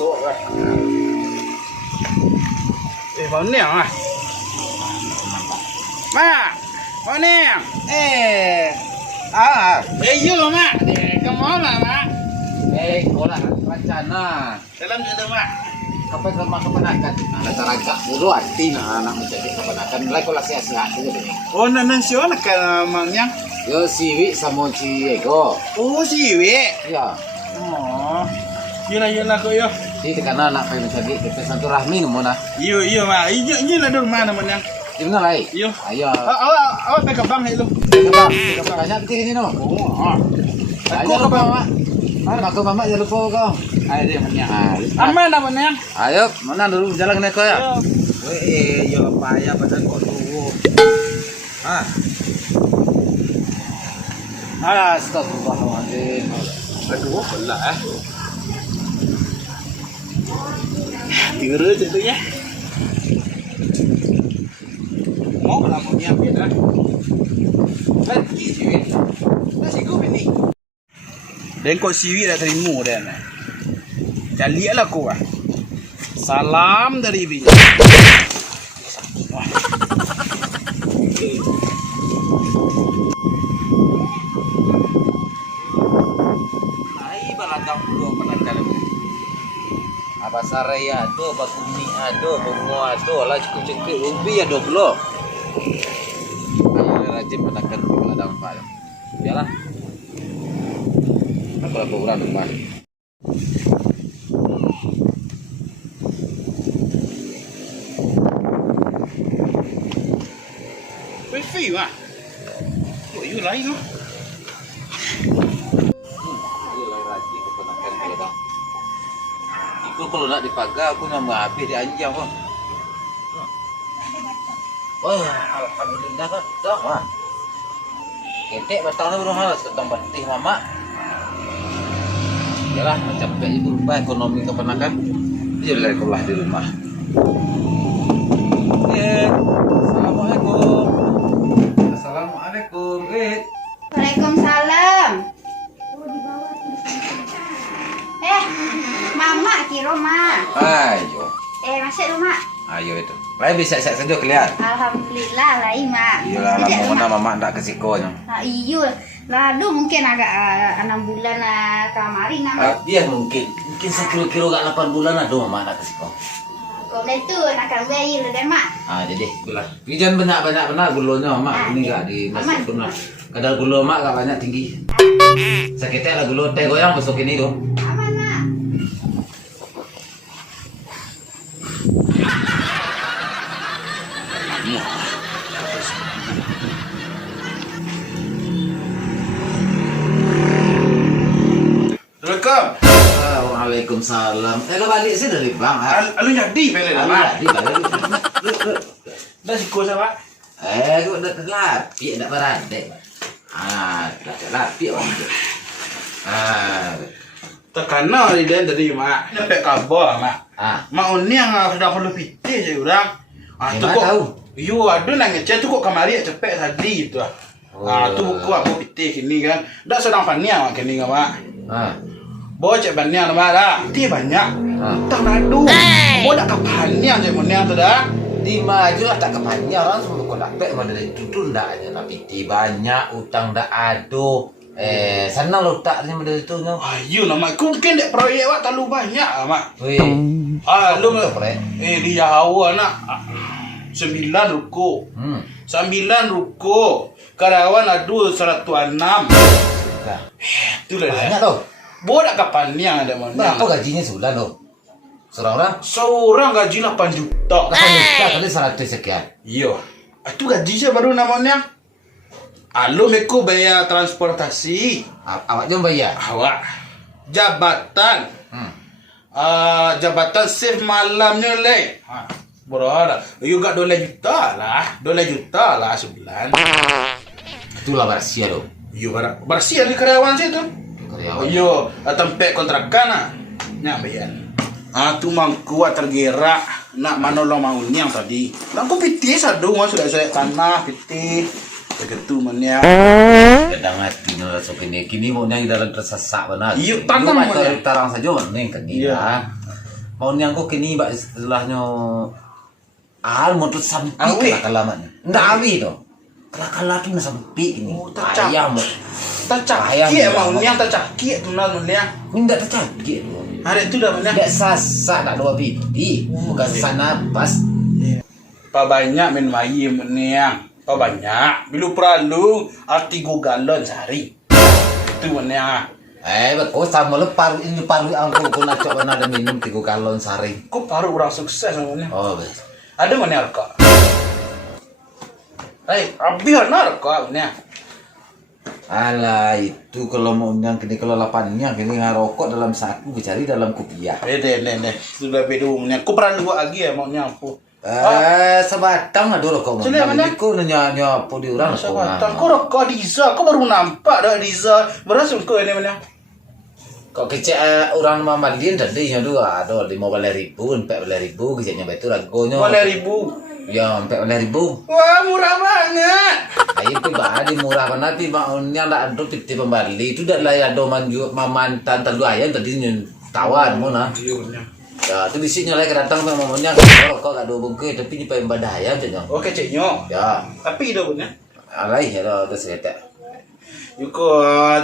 masuk kan. Bau niang ah. Mak, bau niang. Yo mak. Kamu lah mak. Kau lah rencana. Dalam juga mak. Kapan rumah keponakan? Ada taragak buru hati anak menjadi keponakan. Mulai kau lah sehat-sehat saja begini. Oh, nanang siapa kan maknya? Yo siwi sama si Ego. Oh, siwe. Ya. Oh. Yelah kau yo. Jadi karena anak pengen jadi pesan tu rahmi nombor nah. Yo mak. Iyo lah dulu mana namanya? Di mana lagi? Yo. Ayo. Awak pakai bang hello. Banyak betul sini no. Oh. Ayo lupa mak. Mana aku mama jangan lupa kau. Ayo dia mana? Aman namanya? Ayo mana dulu jalan kau ya? Yo apa ya badan kau dulu. Astagfirullahaladzim. Aduh, belah Tinggal je tu ya. Mau lah mau niat beda. Lagi siwi. Nasi kau ni. Dan kau siwi dah terima dah. Jadi lah kau. Salam dari Bini. Abasaraya ado, bakumi ado, bungo ado, lah cekik ubi ado belum. Ayo rajin menakan ladang pak. Yalah. Aku lah kurang rumah. Wifi mah. Kau you lain tu. Kalau nak dipagar aku nama habis di anjang pun. Wah, alhamdulillah kan. Dah mah. Ketek batang ni belum halus sedang betih mama. Yalah, capek je berubah ekonomi keponakan. Dia lari keluar di rumah. Assalamualaikum. Assalamualaikum. Waalaikumsalam. Mama kira mak. Ayo. Masuk dulu mak. Ayo itu. Lai bisa siap saja kalian. Alhamdulillah lah mak. Iyalah lama mana mama ndak ke sikonya. Iyo. Lalu mungkin agak 6 bulan kemarin nak. Dia mungkin sekira-kira agak 8 bulan ada mama ndak ke siko. Kau itu nak kawin lu deh mak. Jadi gula. Jangan banyak-banyak benar gulanya mak. Ini enggak dimasuk benar. Kadar gula mak enggak banyak tinggi. Sakitnya lah gula teh goyang besok ini tuh. Aman mak. Assalamualaikum. Waalaikumsalam. Lo balik sih dari bang. Alu jadi beli nama. Dah siko sama. Aku udah lapi nak berade. Dah lapi orang tu. Terkena dia dari mak. Dapat kabar mak. Mak uniang sudah perlu pitih je orang. Tu kok. Yo ada nak ngecek tu kok kamari cepet tadi tu. Tu buku aku pitih kini kan. Dah sedang paniang mak kini mak. Bawa cek paniang mak dah. Ti banyak. Tak nadu. Bawa dak kapaniang cek paniang tu dah. Di maju lah tak kepanjang orang semua kau dapat mana dari itu ndak aja tapi ti banyak utang dak ado. Sana lo tak ni dari itu no. Ayo nama aku mungkin dek proyek wak terlalu banyak mak. Weh. Lu dia awal nak 9 ruko. 9 ruko. Karyawan ada 106. Itulah banyak tu. Bodak kapan ni ada mana? Berapa gajinya sebulan tu? Seorang? Seorang gaji 8 juta. 8 juta kali 100 sekian. Iya. Itu gaji saya baru namanya. Lu meko bayar transportasi. Awak jom bayar. Awak. Jabatan. Jabatan shift malamnya le. Berada. You got 2 juta lah. 2 juta lah sebulan. Itulah bersia tu. You bersih di karyawan situ. Karyawan. Yo, tempat kontrakan ah. Nya bayar. Tu mangkuat tergerak nak manolong maunya yang tadi. Aku pitih sadu mas sudah saya tanah pitih. Begitu mania. Kadang hati nol sok ini kini mau nyanyi dalam tersesak benar. Iya tanam tarang saja nih kan ini. Mau niang kok kini bak istilahnya motor sampi Awi. kalamanya. Ndak awi to. Kala tu na sampi ini. Oh, tercak. Ayam. Tercakik mau niang tercakik tu nal niang. Ini ndak tercakik tu. Hari tu dah niang. Ndak sasak nak dua pipi. Bukan sesak napas. Pa banyak min mayi niang. Pa banyak. Bila perlu 3 galon sehari. Itu niang. Kau sama lu ini paru angkul kau nak coba ada minum 3 galon sehari. Kau baru orang sukses namanya. Oh, betul. Ada mana rokok? Biar narko ni. Alah, itu kalau mau nyang kini kalau lapannya kini ngarokok dalam saku dicari dalam kopiah. Deh. Sudah bedung ni. Kau pernah buat lagi ya mau nyapu? Sebatang ada rokok. Sini mana? Kau nanya apa di orang Sebatang. Kau rokok Diza. Kau baru nampak dah Diza. Berasa kau ni mana? Kau kecek orang mamalin tadi nya dua ada 15.000, 14.000 keceknya betul ragonya. 15.000. Ya, 14.000. Wah, murah banget. Ayo tu badi murah banget tapi maunya ndak ada tip pembali itu dah lah ada mantan telu ayam tadi tawan mana. Ya, tu bisinya lagi datang mamanya kok gak ada bungkus tapi ni pembada ayam je. Oke, ceknya. Ya. Tapi dah punya. Alai ada seretak. Yuko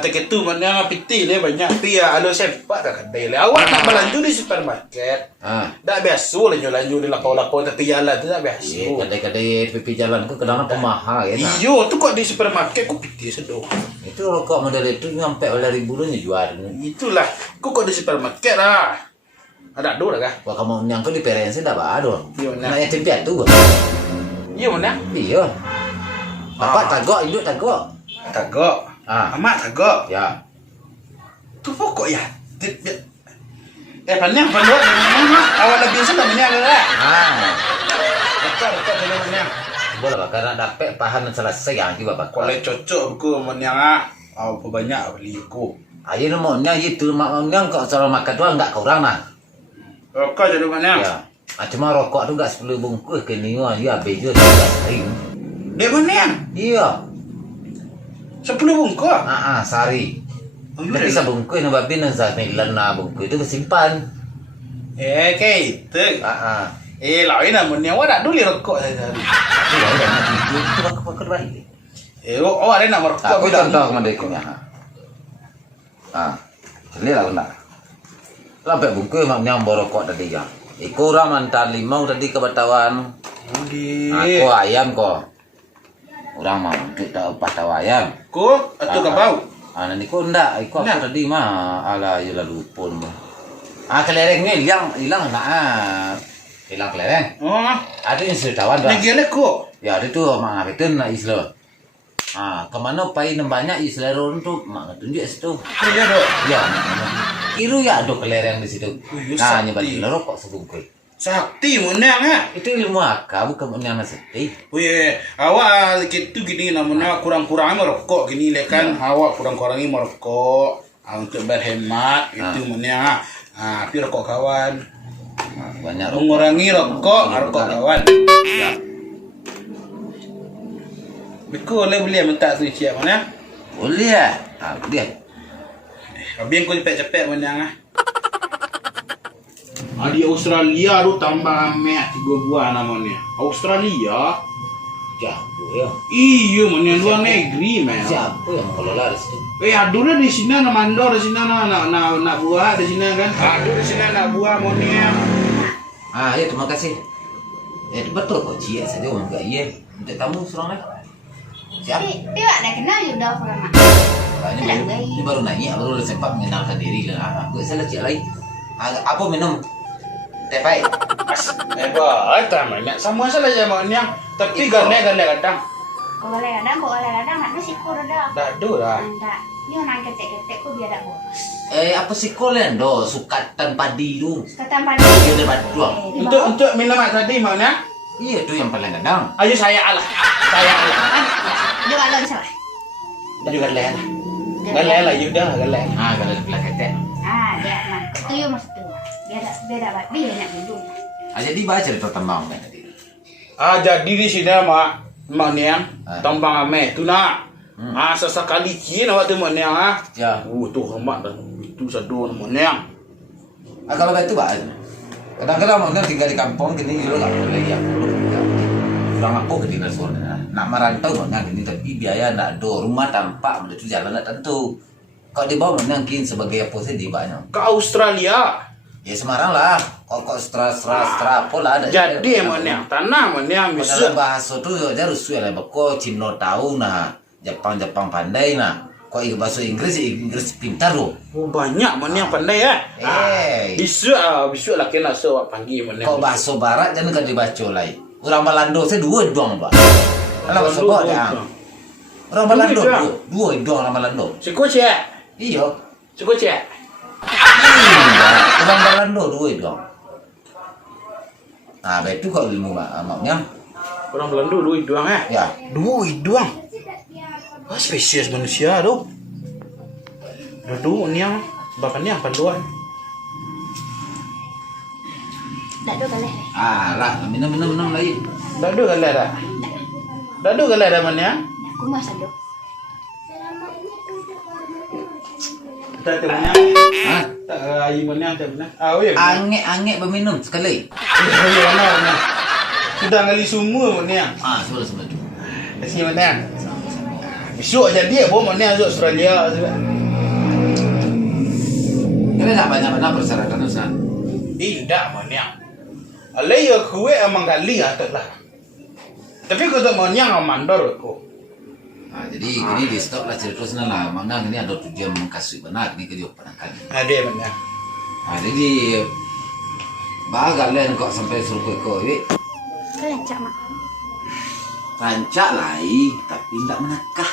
teketu mana piti le banyak pi ada sempat dah kedai le. Awak nak belanja di supermarket. Dah biasa lanjut di lapau-lapau tapi jalan tu dah biasa. Kedai-kedai pipi jalan tu kadang pemahal ya. Iyo tu kok di supermarket kok piti sedo. Itu rokok model itu sampai 8.000 lu jual. Itulah. Kok di supermarket lah. Ada dua lah kah? Wah kamu nyangkut di perensi dah ada. Iya nah. Nak tempat tu. Iya mana? Iya. Bapak tagok induk tagok. Tagok. Amat tagok. Ya. Tu pokok ya. Panjang panjang awal lebih sudah banyak lah. Betul dalam mana? Boleh pak karena dapat pahan selesai yang juga pak. Kalau cocok buku menyang apa banyak beli ku. Ayo nomornya itu maknya kok soal makan doang enggak kurang nah. Rokok jadi mana? Ya. Cuma rokok tu enggak 10 bungkus ke ni ya bejo sehari. Dia mana? Iya. 10 bungkus? Sehari. Tapi sabungkus na babi na sa milan na bungkus itu bersimpan. Gitu. Lain namun yang awak nak dulu rokok saja. Itu aku balik. Ada nak rokok. Aku contoh mandeknya. Ini lah nak. Lampai bungkus maknya borokok tadi ya. Iku orang mantan limau tadi ke Batawan. Aku ayam kok. Orang mau kita upah tahu ayam. Ku atau kabau? Nanti ku ndak. Iku aku tadi mah ala ya lupa mah. Kelerengnya hilang nak. Hilang kelereng. Ada yang seritawan dah. Lagi ku. Ya ada tu mak ngapain nak islo. Kemana pai nembaknya islo untuk mak tunjuk situ. Iya dok. Ya. Iru ya ada kelereng di situ. Nah nyebat rokok sebungkus. Sakti menang Itu ilmu akal bukan menang sakti. Awak gitu gini namanya kurang-kurang merokok gini lekan awak kurang-kurangi merokok untuk berhemat itu menang. Tapi rokok kawan. Banyak mengurangi rokok kawan. Ya. Betul boleh minta tu siap mana? Boleh ya. Boleh. Biar kau cepet-cepet menang di Australia tu tambah amek 3 buah namanya. Australia? Jauh ya. Iya, mana luar negeri meh. Siapa yang kelola di situ? Aduh di sini nak mandor di sini nak buah di sini kan. Aduh di sini nak buah monia. Ya terima kasih. Betul kok cia saja orang enggak iya. Untuk tamu serang siap. Tapi ada kenal sudah pernah. Ini baru nanya, baru sempat mengenalkan diri lah. Aku salah cik lagi. Apa minum? Teh pai. Hebat, namanya sama saja monia. Tapi gane kadang. Kau kadang nak nasi kurang dah. Dah dah. Tak. Ni orang ketek-ketek kau biar tak boros. Apa sih kolen do sukatan padi tu? Sukatan padi. Iya dapat dua. Untuk minum tadi mana? Iya tu yang paling kadang. Ayo saya alah. Dia galon salah. Juga galon. Galon lah yudah galon. Galon belah ketek. Dia mah. Tu yo masuk tu. Beda nak dulu. Jadi baca cerita tembang kan tadi. Jadi di sini mak niang tambang ame tu nak. Sesekali kini awak tu mak niang Ya. Tu hormat dah. Itu sadu mak niang. Kalau begitu bah. Kadang-kadang makna tinggal di kampung gini juga nggak boleh ya. Orang aku ketinggal soalnya. Nak merantau makna gini tapi biaya nak do rumah tampak menuju jalan nak tentu. Kalau di bawah makna mungkin sebagai apa sih di banyak. Ke Australia. Ya Semarang lah. Kok strapo lah ada. Jadi emangnya tanah emangnya Misalnya bisa. bahasa tu harus lah. Kok Cina tahu nah, Jepang pandai nah. Kok bahasa Inggris pintar loh. Oh, banyak emangnya pandai ya. Bisa lah kena so panggil emangnya. Kok bahasa Barat jangan kan dibaca lagi. Orang Balando saya dua doang pak. Alah bahasa Barat ya. Orang Balando dua doang orang Balando. Sekocek. Iya. Sekocek. Orang Balando dua doang. Nah, betul kok ilmu maknya. Orang Belanda duit doang ya. Ya. Duit doang. Spesies manusia tu. Dadu niang bakannya panduan. Tak ada kali. Lah, minum lagi. Dadu kala dah. Dadu kala dah mana? Aku mas ada. Tak ada mana? Hah? Tak air mana tak mana? Oh ya. Angek berminum sekali. Ya mana? Sudah ngali semua mana? Semua tu. Kasih mana? Besok jadi apa mana masuk Australia juga. Kena tak banyak persyaratan Ustaz. Tidak mana. Alai ya kuwe amang kali atas lah. Tapi kau tak mau yang amandor aku. Jadi ini di stop lah cerita sana lah. Mana ini ada tujuan mengkasih benar ini kerja penangkan. Ada mana? Jadi bagal lain kok sampai suruh kau ini. Kalian cak mak. Rancak lai tapi tidak menakah.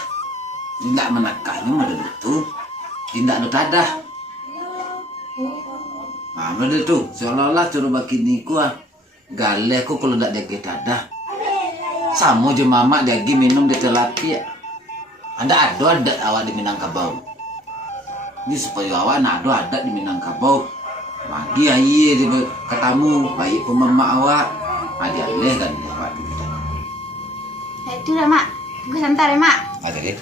Tidak menakahnya model itu. Tidak ada tadah. Model tu seolah-olah suruh bagi niku galeh aku kalau tidak dia tadah. Sama je mama dia pergi minum dia telapi ya. Ada awak di Minangkabau. Ini supaya awak nak ada di Minangkabau. Bagi aye dia ketemu baik pun mama awak. Dia leh kan dia awak di Itu dah mak. Gue santar ya mak. Jadi.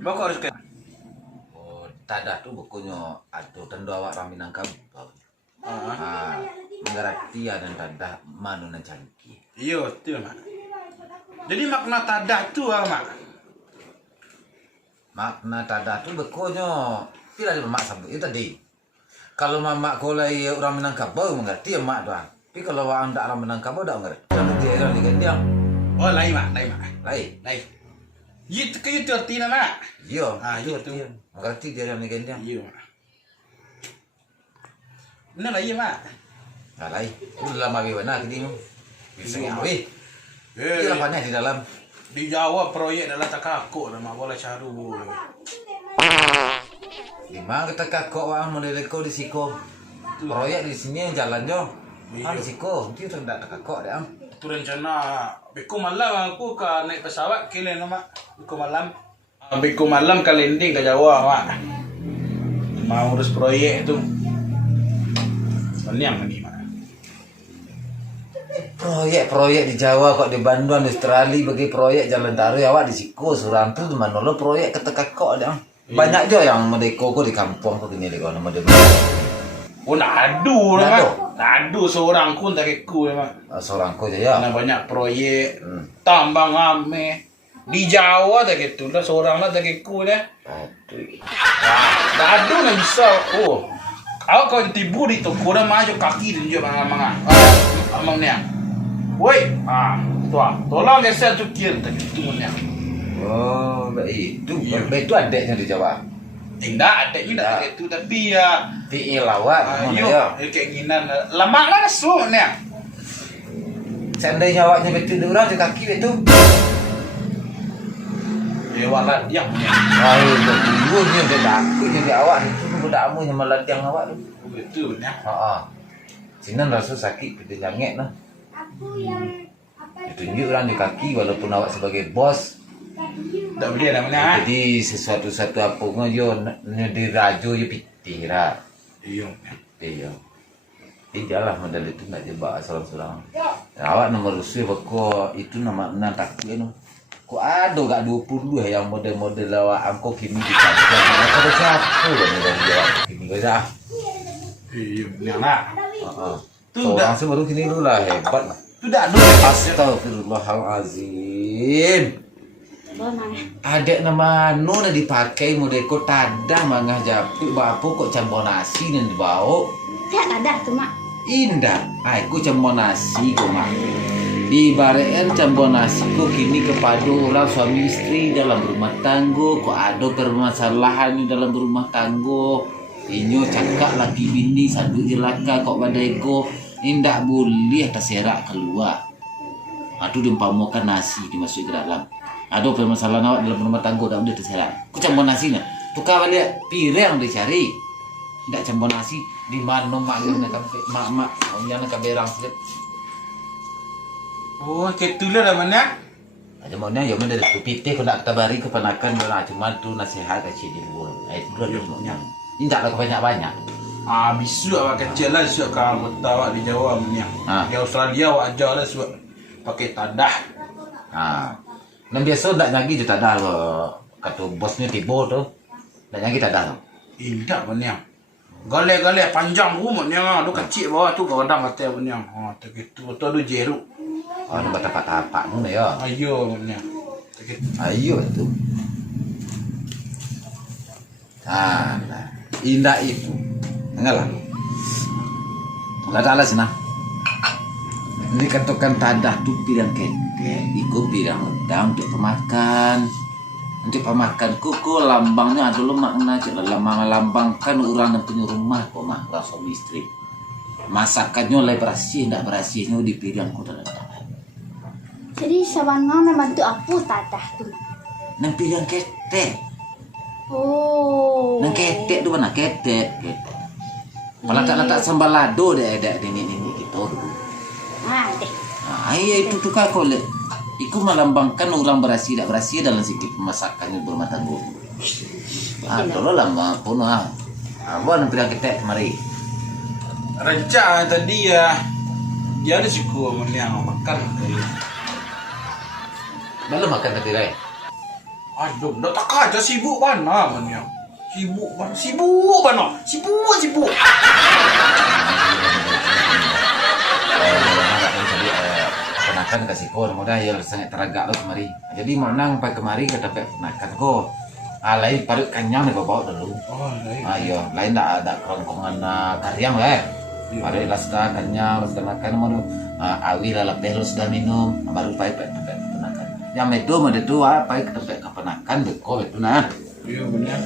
Bapak harus ke. Tadah tu bukunya ada tanda awak orang Minangkabau. Mengerti dan tadah manu nan canggih. Iya, tu mak. Jadi makna tadah tu mak. Makna tadah tu bukunya pila di mak sabut itu tadi. Kalau mamak kolai orang Minangkabau mengerti ya mak doang. Tapi kalau orang tak orang Minangkabau tak mengerti. Kalau dia orang digendang. Oh, lain mak. Lain. Itu ke itu artinya mak. Iya. Iya tu. Mengerti dia orang digendang. Iya mak. Mana lagi mak? Lain. Itu dalam abi mana kini mu. Bisa ngawi. Eh, Itu apanya di dalam. di Jawa proyek adalah tak kakuk dah mak boleh caru. Di mana kita kakak orang model kau di siko. Proyek di sini jalan jo. Di siko. Itu tidak kakak dia. Itu rencana beku malam aku ke naik pesawat kile nama beku malam. Beku malam ke landing ke Jawa mak. Mau urus proyek tu. Meniang ni mak. Proyek di Jawa kok di Bandung Australia bagi proyek jalan taruh awak di siko surang tu mana lo proyek kata kakak dia. Banyak je yang merdeka ko di kampung ko gini di kono merdeka. Oh nadu lah mak. Nadu seorang pun tak keku mak. Seorang ko je ya. Karena banyak proyek tambang ame di Jawa tak gitu lah seorang lah tak keku dah. Nadu nak bisa. Oh, awak kau tibu di toko dah maju kaki tunjuk mana. Amang ni. Woi, tolong geser tu kiri tak gitu ni. Oh, baik itu. Baik itu adeknya di Jawa. Tidak ada tak itu tapi ya. PI lawat mana ya. Keinginan lama lah so ni. Seandainya awaknya betul diurang di kaki itu. Lewat yang ni. Ayo, betul ni dia takutnya di awak itu budakmu yang melatiang awak tu. Betul ni. Sinan rasa sakit kita jangek nah. Ditunjuk orang di kaki walaupun awak sebagai bos. Tak boleh dah mana. Jadi sesuatu apa ngoyo di rajo je pitih lah. Iya. Iya. Tidaklah modal itu nak jebak seorang-seorang. Awak nomor usia bako itu nama nan takut no. Kok ada gak 22 yang model-model awak angko kini di kaki. Ada siapa yang model jawab kini kau dah. Iya, benar lah. Tuh udah sih baru gini lu lah hebat lah. Itu dah aduh. Astagfirullahalazim. Bonang. Adek nama anu na dipakai model ko tadah mangah japi bapo kok campur nasi dan dibawa. Tidak ada tuh mak. Indah, aku campur nasi ko mak. Ibaratkan campur nasi ko kini kepada orang suami istri dalam rumah tangga kok ada permasalahan dalam rumah tangga. Inyo cakap laki bini sadu jelaka kok badai ko indah boleh terserak keluar. Aduh diumpamakan nasi dimasuk ke dalam. Ada permasalahan awak dalam rumah tangga tak boleh terserak. Ku campur nasinya. Tukar balik piring dicari. Tidak campur nasi di mana maknya mak yang nak berang sedap. Oh, ketulah dah mana? Ada maunya ya mana dari piti kau nak tabari keponakan orang cuma tu nasihat kecil di luar. Itu dua maunya. Ini tak ada banyak-banyak. Ah, bisu awak kecil lah suat kamu tahu di Jawa punya. Di Australia awak ajar lah suat pakai tadah. Dan biasa tak nyagi je tadah lo. Kata bosnya tiba tu. Tak nyagi tadah tu. Indah punya. Gale-gale panjang rumahnya. Lu kecil bawah tu kau kadang kata punya. Ha, tak gitu. Betul tu jeruk. Oh, nampak tapak-tapak tu ya. Ayo punya. Ayo itu. Indah itu. Enggaklah. Enggak ada alas nah. Ini katakan tadah tu pirang ketek, ikut pirang udang untuk pemakan. Untuk pemakan kuku lambangnya adalah makna lambangkan orang yang punya rumah kok mak suami istri. Masakannya lai berasih ndak berasihnya di pirang ku dalam tangan. Jadi sabangan memang tu apa tadah tu. Nang pirang ketek. Oh. Nang ketek tu mana ketek. Malah tak letak sambal lado deh ini gitu. Deh. Iya itu tukar kolek. Iku melambangkan orang berasih tak berasih dalam sikit pemasakan berumah tangga. Tolong lama pun abang nak bilang kita kemari. Raja tadi ya. Dia ada suku yang makan. Belum makan tadi rai. Aduh, dah tak aja sibuk mana punya. Sibuk mana? Sibuk. Kenakan kasih kau mudah ya sangat teragak lo kemari. Jadi mau nang pai kemari kata pek kenakan ko. Lain parut kanyang ni bawa dulu. Oh, lain. Ayo, lain tak ada kerongkongan karyang lah. Parut lah sudah kanyang, sudah makan mau awi lah lebih lo sudah minum, baru pai kenakan. Yang itu ada tu pai ketepek kepenakan beko itu nah. Iya benar.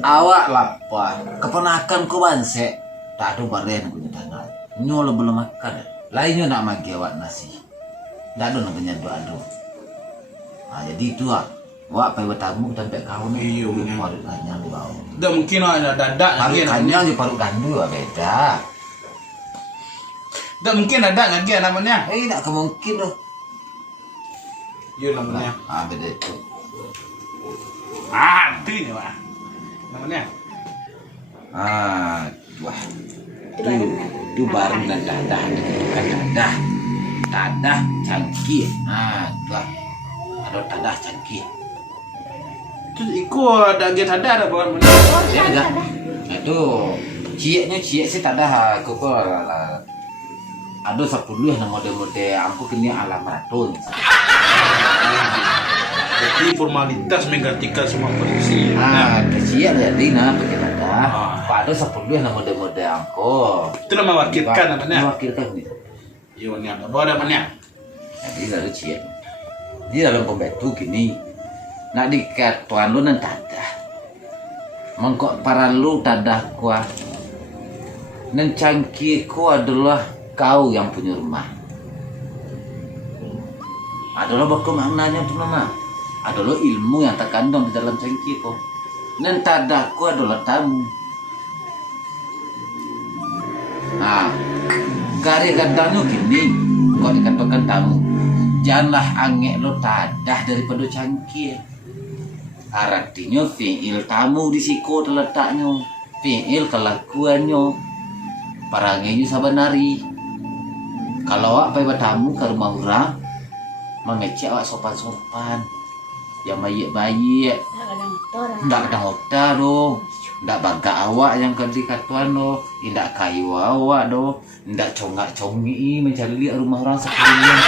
Awak lapar, keponakan ko banse. Tak ada baren aku nyetana. Nyolo belum makan. Lainnya nak magi awak nasi. Tak ada nak banyak doa. Jadi itu awak pai bertamu sampai kau ni. Iya benar. Parut kanyang di bawah. Dah mungkin ada dadak lagi. Parut kanyang di parut gandu beda. Dah mungkin ada lagi namanya. Tak kemungkin loh. Iya namanya. Beda itu. Tu ni wah. Namanya. Wah. Itu baru dadah bukan dadah cangkir. Tuah. Ada dadah cangkir. Tu ikut ada dia ada bukan mana? Oh, tu Ya, tadah. Itu ciek sih tak ada aku ko lah. Ada 10 nama model aku kini alam ratun. Jadi formalitas menggantikan semua posisi. Kecil jadi nah pakai dadah. Pak ada 10 nama model aku. Itu nama mewakilkan namanya. Mewakilkan ni. Iya ni ada. Bawa ada mana? Jadi lalu ciek. Di dalam pembantu gini. Nak dikat tuan lu nan tadah. Mengkok para lu tadah kuah. Nan cangkirku adalah kau yang punya rumah. Adalah baku maknanya tu nama. Adalah ilmu yang terkandung di dalam cangkirku. Nan tadahku adalah tamu. Kadang-kadangnya gini. Kau dikatakan tamu. Janganlah angek lo tadah daripada cangkir. Artinya fi'il tamu di siko terletaknya. Fi'il kelakuannya. Parangnya sabanari. Kalau awak pergi bertamu ke rumah orang, mengecek awak sopan-sopan. Yang baik-baik. Tak ada motor. Tak ada hotel dong. Ndak baga awak yang kadi katuan do, indak kayu awak do, indak congak-congi mencari lihat rumah orang sekeliling.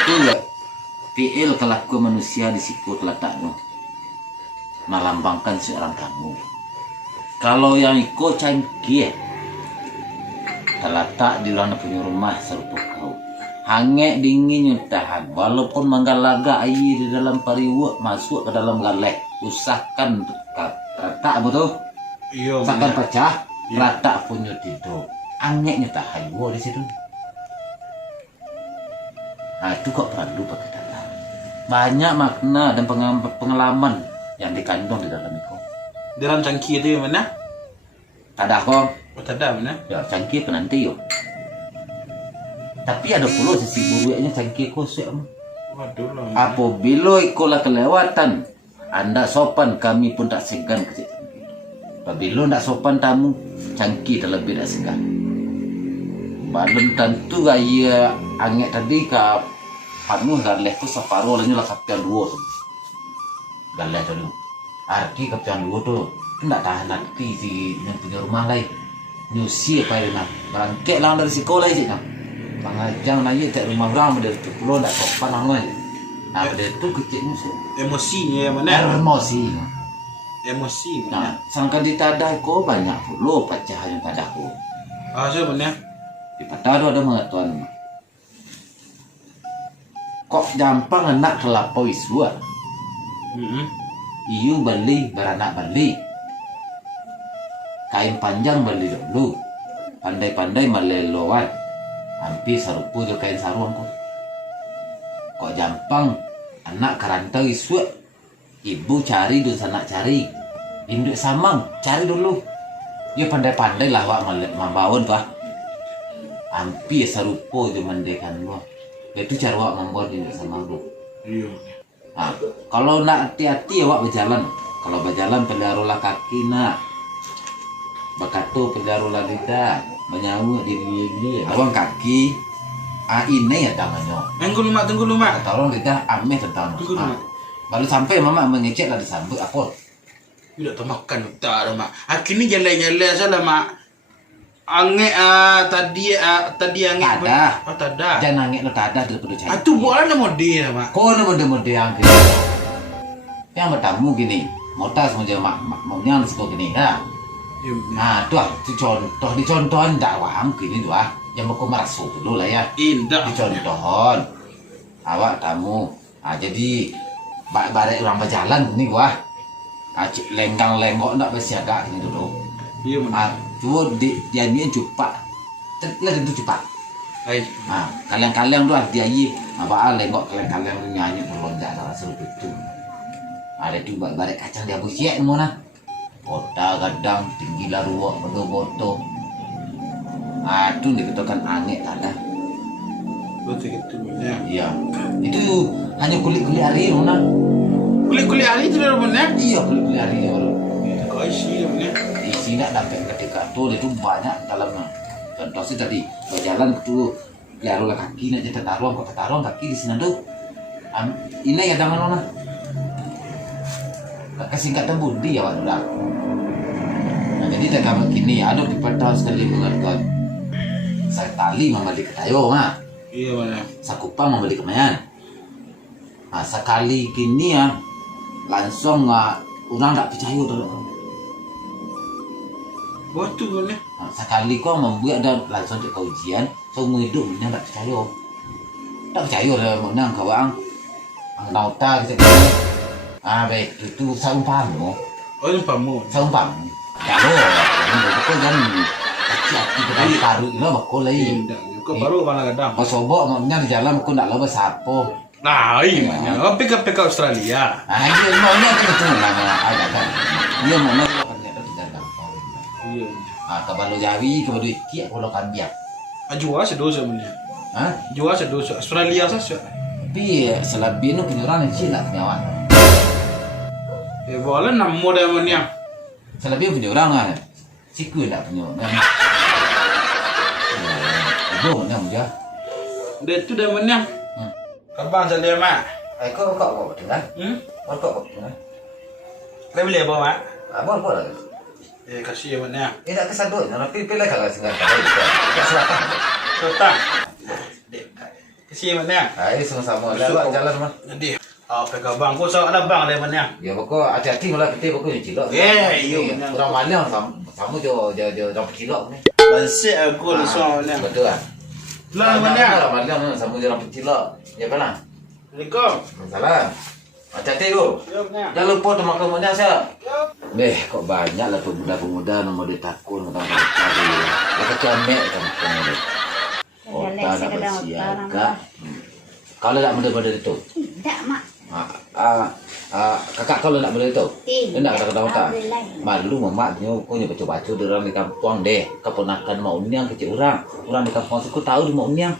Itu ya PL kelakuan manusia di siku terletak do. Melambangkan seorang kamu. Kalau yang ikut cangkir terletak di luar punya rumah serupa kau. Hangat dingin tahan walaupun menggalaga air di dalam pariwak masuk ke dalam galek. Usahakan rata betul. Iya. Usahakan pecah, rata punya tidur. Angeknya tahan di situ. Nah itu kok perlu pakai data. Banyak makna dan pengalaman yang dikandung di dalam itu. Dalam cangkir itu yang mana? Tak ada kok. Oh, tak ada mana? Ya cangkir penanti yo. Tapi ada pula sisi buruknya cangkir kosek. Waduh lah. Apabila ikolah kelewatan, anda sopan kami pun tak segan ke situ. Apabila tak sopan tamu, cangkir terlebih tak segan. Belum tentu gaya angin tadi ke panu galeh tu separuh lainnya lah kapian dua tu. Galeh tu. Arti kapian dua tu tak tahan nanti si yang punya rumah lain. Nyusi apa yang nak berangkat lah dari sekolah je nak. Pengajang lagi tak rumah orang pada tu pulau tak sopan orang. Nah pada tu kecil ni. Emosinya yang mana? Emosi. Emosi. Nah, sangka di tadah ko banyak puluh pecah yang tadah ko. Ah, so mana? Di patah ada mengetahuan. Kok gampang anak terlampau isua. Iyu beli beranak beli. Kain panjang beli dulu. Pandai-pandai meleloan. Hampir serupu je kain sarung ko. Kok gampang anak kerantau isua. Ibu cari dan sanak cari. Induk samang cari dulu. Dia pandai-pandai lah wak membawon pak. Hampir serupa je mandekan gua. Itu cara wak membuat induk samang dulu. Iya. Nah, kalau nak hati-hati awak berjalan. Kalau berjalan peliharulah kaki nak. Bakatu peliharulah lidah. Menyawa diri. Awang kaki. Ini ya tangannya. Tunggu lu mak. Tolong lidah ameh tentang. Tunggu lu mak. Baru sampai mama mengecek lah disambut apa? Tidak termakan tak ada mak. Akhirnya jalan-jalan salah mak. Angin tadi angin. Tak ada. Oh tak ada. Jangan angin lo tak ada daripada cari. Itu boleh nama dia mak. Kau ada mode-mode yang gini. Yang bertamu gini. Motas mau mak maunya seperti gini dah. Nah, tu contoh dicontohin dakwah gini tu yang mau merasuk dulu lah ya. Indah. Dicontohon. Awak tamu. Ah jadi balik orang berjalan ni wah. Lenggang lenggok nak bersiaga gini dulu. Iya mak. Cuba dia ni cepat. Lah tentu cepat. Hai. Kalian-kalian tu dia ye. Apa lenggok kalian-kalian nyanyi melonjak salah serupa itu. Ada tu balik kacang dia busiak mana. Kota gadang tinggi lah ruak bodoh-bodoh. Tu dikatakan angin tak ada. Betul gitu ya. Iya. Itu hanya kulit-kulit hari mana. Kulit-kulit hari itu dah mana? Iya kulit-kulit hari baru. Kau isi mana? Isi nak dapat ketika tu itu banyak dalamnya. Contoh sih tadi berjalan tu liarulah kaki nak jadi taruang kaki di sini tu. Ini ya dengan mana? Kesingkatan budi ya Pak. Nah, jadi tak kamu kini ada di peta sekali mengerti. Saya tali membeli ke tayo mah. Iya mana? Sakupang membeli kemayan. Nah, sekali kini ya langsung orang tak percaya dulu. Betul mana? Nah, sekali kau membuat dan langsung ke ujian, semua hidup mana tak percaya. Tak percaya lah mana kau bang. Ang nauta kita. Baik itu saumpam no. Oh ini pamu. Saumpam. Kalau betul kan hati-hati kita taruh ini bakal lagi. Kau baru mana kadang? Kau sobok maknya di jalan aku nak lawan sapo. Nah, iya mana? Oh PK Australia. Ini maunya kita tu nama ada kan. Dia mana kalau kan di jalan. Iya. Kalau Jawi kalau iki kalau kan dia. Jual sedosa mana? Jual sedosa Australia saja. Tapi selebih nu penjualan kecil lah punya awak. Boleh nama model mana? Selebih punya orang kan. Siku tak punya. Ibu mana dia? Dia tu dah mana? Kapan saya mak? Kau dengar? Kau dengar? Kau beli apa mak? Boleh. Kasih mana? Tak kesadut, tapi pilih kalau singgah tak selatan. Selatan. Kasih mana? Ini sama-sama. Lewat jalan mah. Jadi, apa kabar? Kau sok ada bang dari mana? Ya pokok hati-hati malah kita pokok yang cilok. Orang Malang sama jo orang cilok ni. Basik aku langsung mana? Betul ah. Lah mana? Orang Malang sama orang cilok. Ya kan? Assalamualaikum. Salam. Hati-hati tu. Ya mana? Jangan lupa tu makan mana saya. Kok banyak lah pemuda-pemuda nama dia takut tentang cari. Dia kata mek kan. Otak nak bersiaga. Kalau tak benda-benda itu. Tidak, Mak. Kakak kalau nak benda itu. Nak kata otak. Boleh lain. Malu mamaknya punya baca-baca di orang di kampung deh. Keponakan mau uniang kecil orang. Orang di kampung suku tahu dia mau uniang.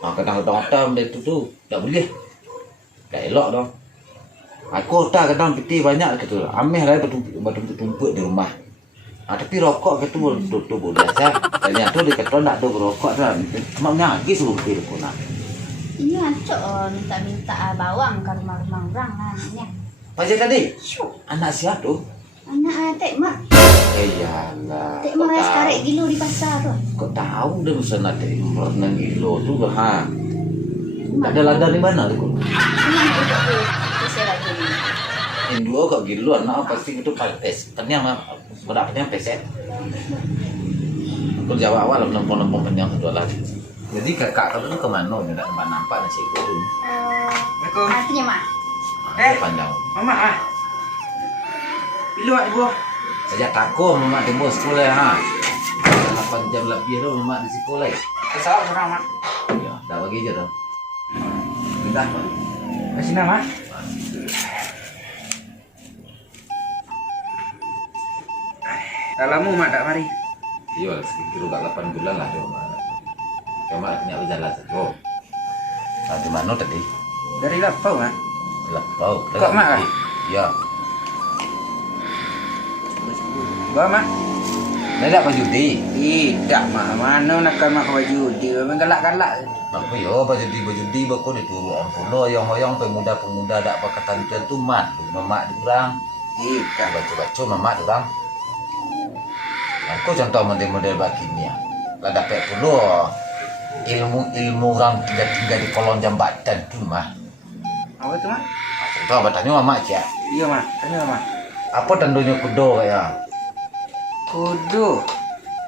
Kadang-kadang otak benda itu tu. Tak boleh. Tak elok dong. Aku otak kadang piti banyak gitu. Ameh lah bertumpuk di rumah. Tapi rokok gitu tu boleh saya. Ternyata dia kata nak tu rokok dah. Mak nyagi suruh pergi pun nak. Ini ancok minta bawang ke rumah-rumah orang lah anaknya. Macam tadi. Anak siapa tu? Anak Tek Mak. Iyalah. Tek Mak yang sekarang gilo di pasar tu. Kau tahu dia mesti nak renang gilo tu ha. Ada ladang di mana tu? Memang tu saya lagi ni. Yang dua kau gilo anak pasti itu pes. Penyang lah. Berapa penyang peset. Aku jawab awal lempong-lempong penyang kedua lagi. Jadi kakak kau tu ke mana ni nak nampak nasi goreng? Artinya Mak. Panjang. Mama ah. Bila ibu? Sejak takut mama tembus sekolah ha. 8 jam lebih tu mama di sekolah. Kesal orang mak. Ya, dah bagi je tu. Dah. Kasih nama. Dah lama mak tak mari. Iya, sekitar 8 bulan lah tu. Cuma nak berjalan saja. Di mana tadi? Dari Lapau mak. Lapau. Kok mak ah? Ya. Bawa mak. Dah tak baju judi. Tidak mak. Mana nak mak baju dia memang galak-galak. Apa yo baju judi bako dituru ampulo yang pemuda-pemuda dak pakatan tu mat mamak diurang. Tidak. Baca-baca mamak diurang. Aku contoh model-model bakimia. Lah dapat pula ilmu orang tinggal di kolong jambatan tu mah. Apa tu mak? Contoh bertanya mamak je. Iya mak. Tanya mak. Apa tandanya kudo kaya? Kudu.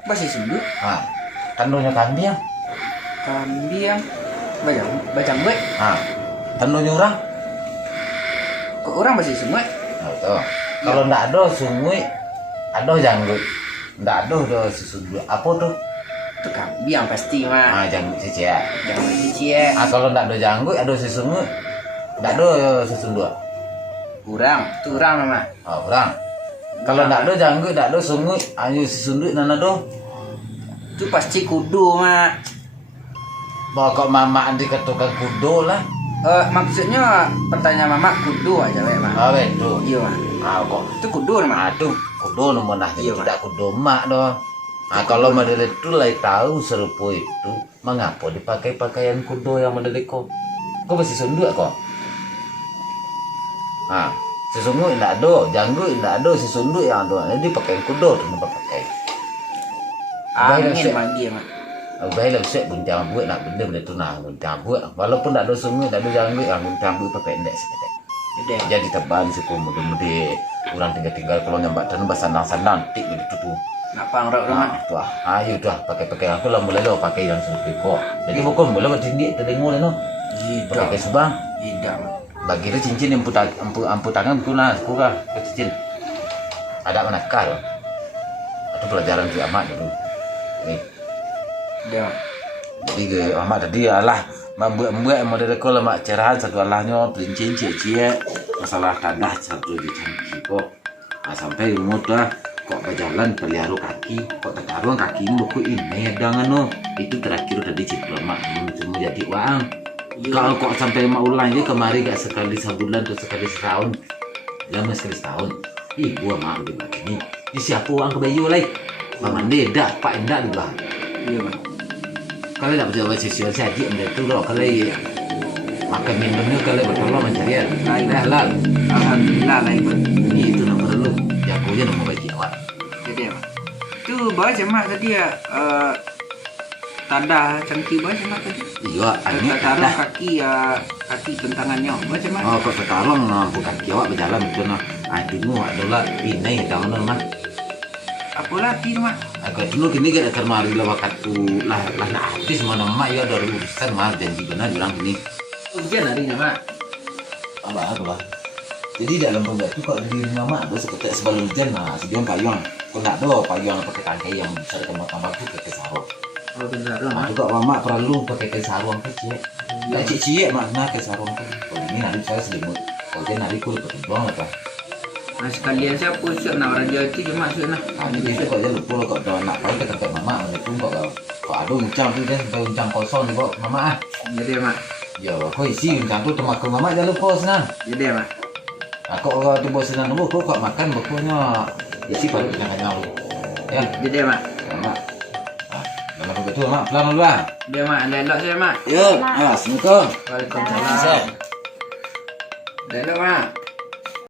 Masih senduk. Ha. Tandanya kambing. Kambing. Bacang buat. Ha. Tandanya orang. Kok orang masih semua? Betul. Kalau ndak ada sungui, ada janggut. Ndak ada susu. Apa tu? Tu kambing pasti mak. Janggut cicak. Jangan cicik. Kalau ndak ada janggut, ada susu. Ndak ada susu dua. Kurang. Tu orang mama. Orang. Kalau ndak ada janggut, ndak ada sungut, ayo susu nana do. Tu pasti kudu mak. Kok mama andi katakan kudo lah. Maksudnya pertanyaan mama kudu aja wek mak. Betul. Iya mak. Kok Tu kudu mak. aduh kudo nomor nah Iya, tidak kudo mak doh. Kalau model itu lah tahu serupa itu, mengapa dipakai pakaian kudo yang model kau? Kau masih sunduk kok? Sesungguhnya tidak ada, janggut tidak ada, sesunduk yang ada. Jadi pakai kudo tu nampak pakai. Angin magi mak. Baiklah set buntang buat nak benda tu nak buntang buat. Walaupun tak ada sungguh, tak ada janggut, buntang buat pendek sedikit. Jadi tebal suku muda-muda orang tinggal kalau nyambat tanah sanang-sanang tik begitu tu. Nak pangrok mak. Tu ayo tu pakai aku lah mulai lo pakai yang serupa kok. Jadi bukan boleh bertindik terdengar no. Pakai subang. Tidak mak. Bagi dia cincin ampu tangan tu lah, aku kah cincin. Ada mana kah? Atau pelajaran kiamat dulu. Ni. Dah. Jadi ke Ahmad tadi Allah membuat model kau lah mak cerahan satu Allahnya cincin cie masalah tanah satu di cangkir kok. Sampai umur tu kok berjalan pelihara kaki kok tertaruh kaki mu kok ini dangan no itu terakhir tadi cipta mak cuma jadi uang. Kalau kok sampai mak ulang je kemari gak sekali sebulan atau sekali setahun. Lama sekali setahun. Gua mak udah begini. Ini siapa uang ke bayu lagi? Mama dah pak endak juga. Iya mak. Kalau tak berjawab sesial saja benda tu loh. Kalau makan minumnya kalau bertolong mencari halal. Alhamdulillah lah ibu. Ini itu nak perlu. Oh ya nama baik awak. Jadi mak. Tu bawa mak tadi ya tanda cangki bawa mak tadi. Iya, ini Taruh ada. kaki tentangannya bawa mak. Oh, kok sekarang bukan kiawak berjalan itu nah. Adikmu adalah ini jangan mah. Apalah ti mak. Aku dulu gini kan karena hari lah waktu lah artis mana mak ya ada urusan mah janji benar bilang gini. Hujan harinya mak. Apa? Jadi dalam pembuat itu kalau di rumah mak ada seketik sebelum hujan nah sebelum payung. Kau nak do payung pakai tangkai yang bisa tambah itu pakai sarung. Oh benar Nah mak. juga mama perlu pakai sarung kecil. Nah cicik makna ke sarung tu. Kalau ini nanti saya selimut. Kalau dia nanti kulit berkembang apa? Nah sekalian saya pun siap nak raja itu cuma siap nak. Ini biasa kok dia lupa kok dah nak pakai ke tempat mama itu kok ada uncang tu kan sampai uncang kosong ni kok mama ah. Jadi mak. Ya kau isi uncang tu termakan mama jangan lupa senang. Jadi mak. Aku orang tu bos senang tu kok makan pokoknya isi pada dengan kanyang. Ya, Jadi mak. mama. Dalam begitu mak pelan pelan. Dia mak elok saya mak. Ya, assalamualaikum. Waalaikumsalam. Elok mak.